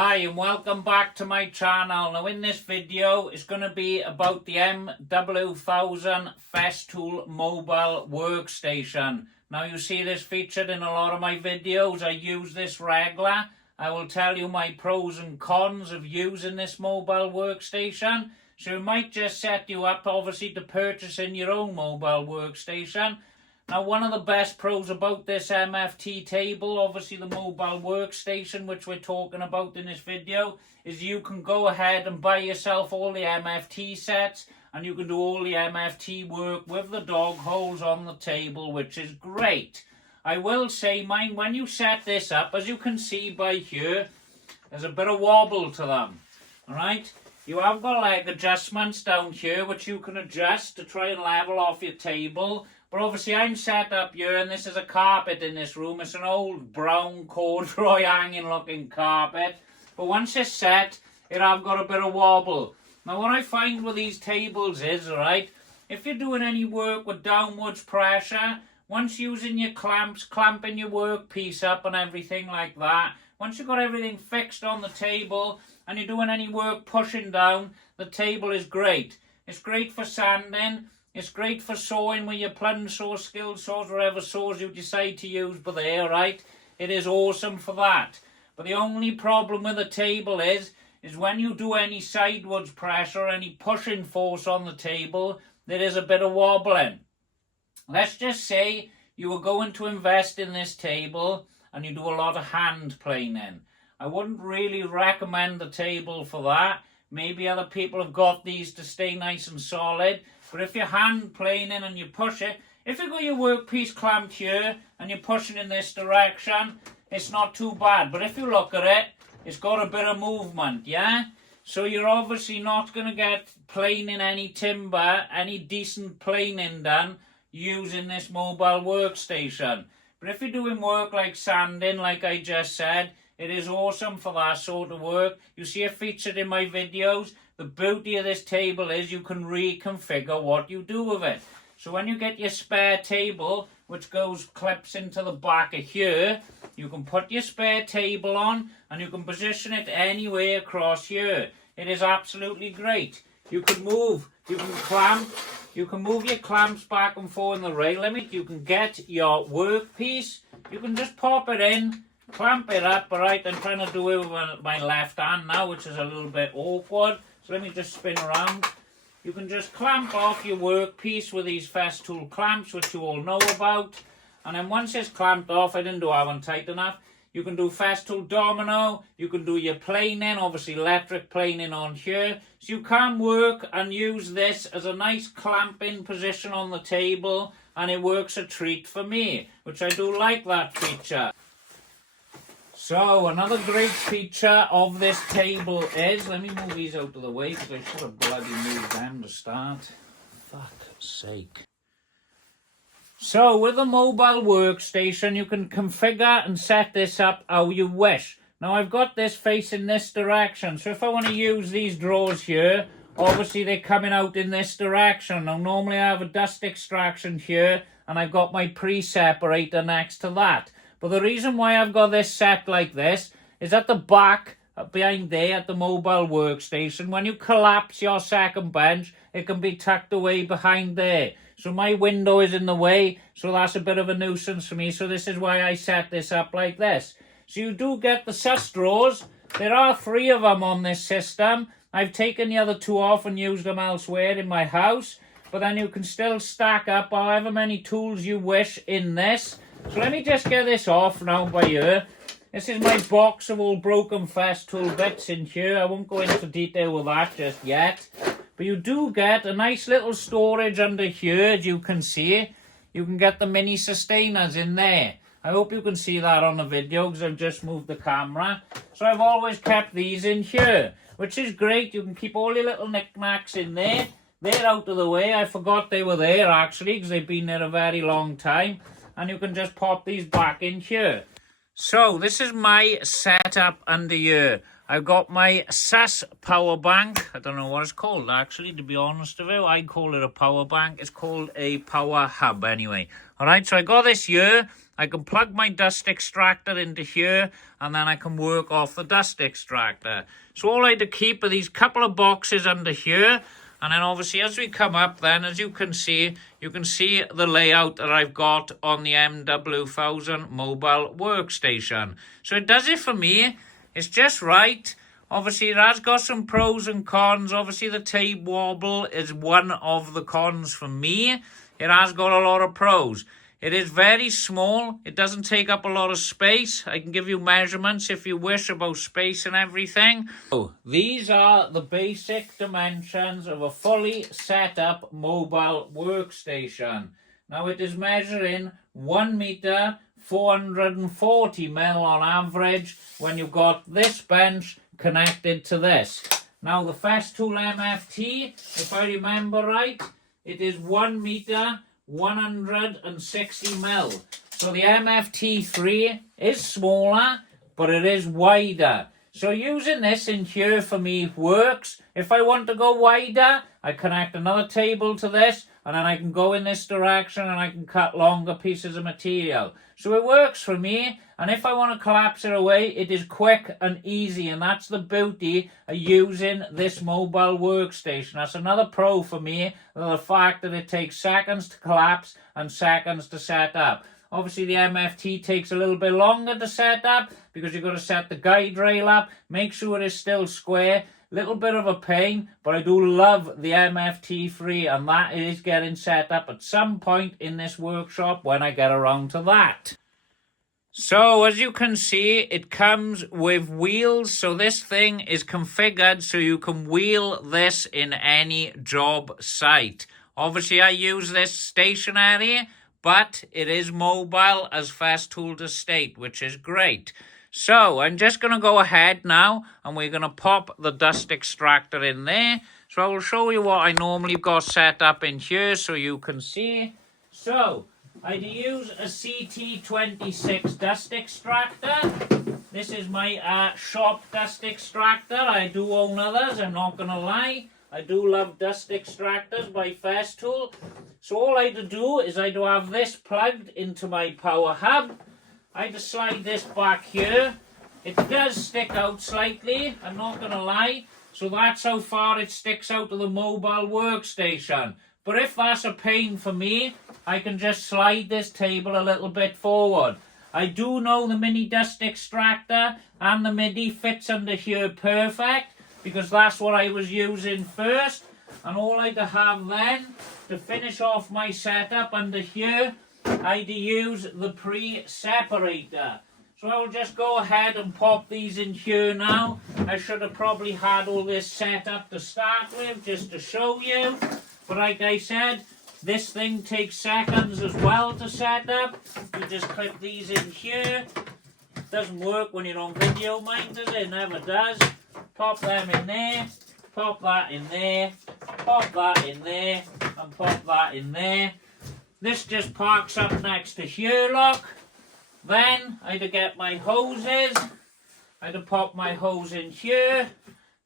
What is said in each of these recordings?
Hi and welcome back to my channel. Now in this video it's going to be about the MW1000 Festool mobile workstation. Now you see this featured in a lot of my videos. I use this regular. I will tell you my pros and cons of using this mobile workstation. So it might just set you up obviously to purchasing your own mobile workstation. Now, one of the best pros about this MFT table, obviously the mobile workstation, which we're talking about in this video, is you can go ahead and buy yourself all the MFT sets, and you can do all the MFT work with the dog holes on the table, which is great. I will say mine, when you set this up, as you can see by here, there's a bit of wobble to them, all right? You have got leg adjustments down here, which you can adjust to try and level off your table. But obviously I'm set up here, and this is a carpet in this room. It's an old brown corduroy hanging looking carpet. But once it's set, it have got a bit of wobble. Now what I find with these tables is, right, if you're doing any work with downwards pressure, once using your clamps, clamping your workpiece up and everything like that, once you've got everything fixed on the table and you're doing any work pushing down, the table is great. It's great for sanding. It's great for sawing with your plunge saw, skill saws, whatever saws you decide to use, but there, right? It is awesome for that. But the only problem with the table is when you do any sideways pressure, any pushing force on the table, there is a bit of wobbling. Let's just say you were going to invest in this table and you do a lot of hand planing. I wouldn't really recommend the table for that. Maybe other people have got these to stay nice and solid. But if you're hand planing and you push it, if you've got your workpiece clamped here and you're pushing in this direction, it's not too bad. But if you look at it, it's got a bit of movement, yeah? So you're obviously not going to get planing any timber, any decent planing done using this mobile workstation. But if you're doing work like sanding, like I just said, it is awesome for that sort of work. You see it featured in my videos. The beauty of this table is you can reconfigure what you do with it. So when you get your spare table, which clips into the back of here, you can put your spare table on and you can position it anywhere across here. It is absolutely great. You can move, you can clamp, you can move your clamps back and forth in the railing. You can get your workpiece, you can just pop it in, clamp it up. All right, I'm trying to do it with my left hand now, which is a little bit awkward. So let me just spin around. You can just clamp off your workpiece with these Festool clamps, which you all know about. And then once it's clamped off, I didn't do that one tight enough. You can do Festool domino. You can do your planing, obviously electric planing on here. So you can work and use this as a nice clamping position on the table. And it works a treat for me, which I do like that feature. So, another great feature of this table is, let me move these out of the way because I should have bloody moved them to start. Fuck's sake. So, with a mobile workstation, you can configure and set this up how you wish. Now, I've got this facing this direction, so if I want to use these drawers here, obviously they're coming out in this direction. Now, normally I have a dust extraction here, and I've got my pre-separator next to that. But the reason why I've got this set like this is at the back, behind there at the mobile workstation, when you collapse your second bench, it can be tucked away behind there. So my window is in the way, so that's a bit of a nuisance for me. So this is why I set this up like this. So you do get the sus drawers. There are 3 of them on this system. I've taken the other 2 off and used them elsewhere in my house. But then you can still stack up however many tools you wish in this. So let me just get this off now by here. This is my box of all broken Festool bits in here. I won't go into detail with that just yet. But you do get a nice little storage under here, as you can see. You can get the mini sustainers in there. I hope you can see that on the video because I've just moved the camera. So I've always kept these in here, which is great. You can keep all your little knickknacks in there. They're out of the way. I forgot they were there actually because they've been there a very long time. And you can just pop these back in here. So this is my setup under here. I've got my SAS power bank. I don't know what it's called actually, to be honest with you. I call it a power bank. It's called a power hub anyway. Alright, so I got this here. I can plug my dust extractor into here, and then I can work off the dust extractor. So all I had to keep are these couple of boxes under here, and then obviously as we come up then, as you can see the layout that I've got on the MW1000 mobile workstation. So it does it for me. It's just right. Obviously, it has got some pros and cons. Obviously, the table wobble is one of the cons for me. It has got a lot of pros. It is very small. It doesn't take up a lot of space. I can give you measurements if you wish about space and everything. So, these are the basic dimensions of a fully set up mobile workstation. Now, it is measuring 1 meter, 440 mil on average when you've got this bench connected to this. Now the Festool MFT, if I remember right, it is 1 meter 160 mil. So the MFT3 is smaller, but it is wider. So using this in here for me works. If I want to go wider, I connect another table to this, and then I can go in this direction and I can cut longer pieces of material. So it works for me, and if I want to collapse it away, it is quick and easy, and that's the beauty of using this mobile workstation. That's another pro for me, the fact that it takes seconds to collapse and seconds to set up. Obviously, the MFT takes a little bit longer to set up because you've got to set the guide rail up, make sure it is still square. Little bit of a pain, but I do love the MFT3, and that is getting set up at some point in this workshop when I get around to that. So as you can see, it comes with wheels. So this thing is configured so you can wheel this in any job site. Obviously, I use this stationary, but it is mobile as Festool to state, which is great. So I'm just going to go ahead now, and we're going to pop the dust extractor in there. So I will show you what I normally got set up in here so you can see. So I use a CT26 dust extractor. This is my shop dust extractor. I do own others, I'm not going to lie. I do love dust extractors by Festool. So all I had to do is I do have this plugged into my power hub. I just slide this back here. It does stick out slightly, I'm not going to lie. So that's how far it sticks out of the mobile workstation. But if that's a pain for me, I can just slide this table a little bit forward. I do know the mini dust extractor and the MIDI fits under here perfect, because that's what I was using first. And all I had to have then, to finish off my setup under here, I had to use the pre-separator. So I'll just go ahead and pop these in here now. I should have probably had all this set up to start with, just to show you. But like I said, this thing takes seconds as well to set up. You just clip these in here. It doesn't work when you're on video, mind, does it? It never does. Pop them in there, pop that in there, pop that in there, and pop that in there. This just parks up next to here, look. Then I had to get my hoses. I had to pop my hose in here.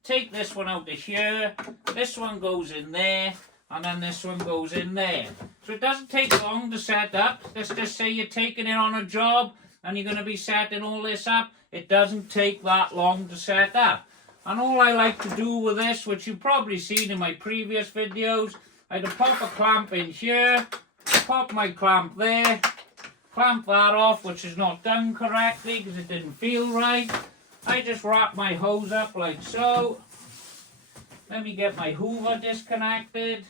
Take this one out of here. This one goes in there. And then this one goes in there. So it doesn't take long to set up. Let's just say you're taking it on a job and you're going to be setting all this up. It doesn't take that long to set up. And all I like to do with this, which you've probably seen in my previous videos, I had to pop a clamp in here, pop my clamp there, clamp that off, which is not done correctly because it didn't feel right. I just wrap my hose up like so. Let me get my hoover disconnected.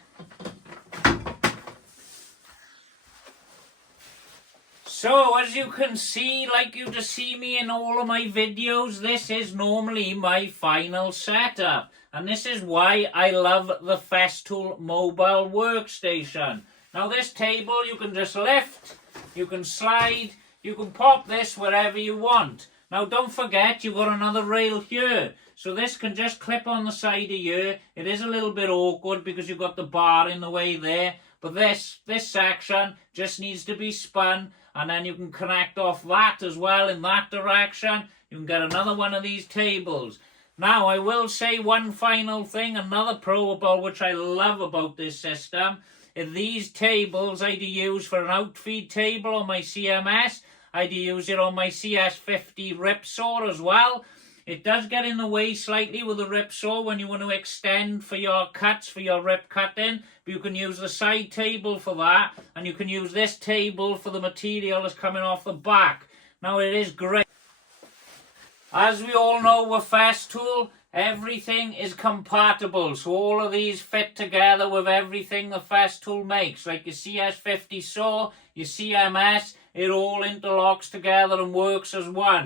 So as you can see, like you just see me in all of my videos, this is normally my final setup. And this is why I love the Festool mobile workstation. Now this table you can just lift, you can slide, you can pop this wherever you want. Now don't forget you've got another rail here. So this can just clip on the side of here. It is a little bit awkward because you've got the bar in the way there. But this section just needs to be spun. And then you can connect off that as well in that direction. You can get another one of these tables. Now I will say one final thing. Another pro about which I love about this system. These tables I use for an outfeed table on my CMS. I'd use it on my CS50 rip saw as well. It does get in the way slightly with the rip saw when you want to extend for your cuts, for your rip cutting. But you can use the side table for that, and you can use this table for the material that's coming off the back. Now it is great. As we all know with Festool, everything is compatible. So all of these fit together with everything the Festool makes. Like your CS50 saw, your CMS, it all interlocks together and works as one.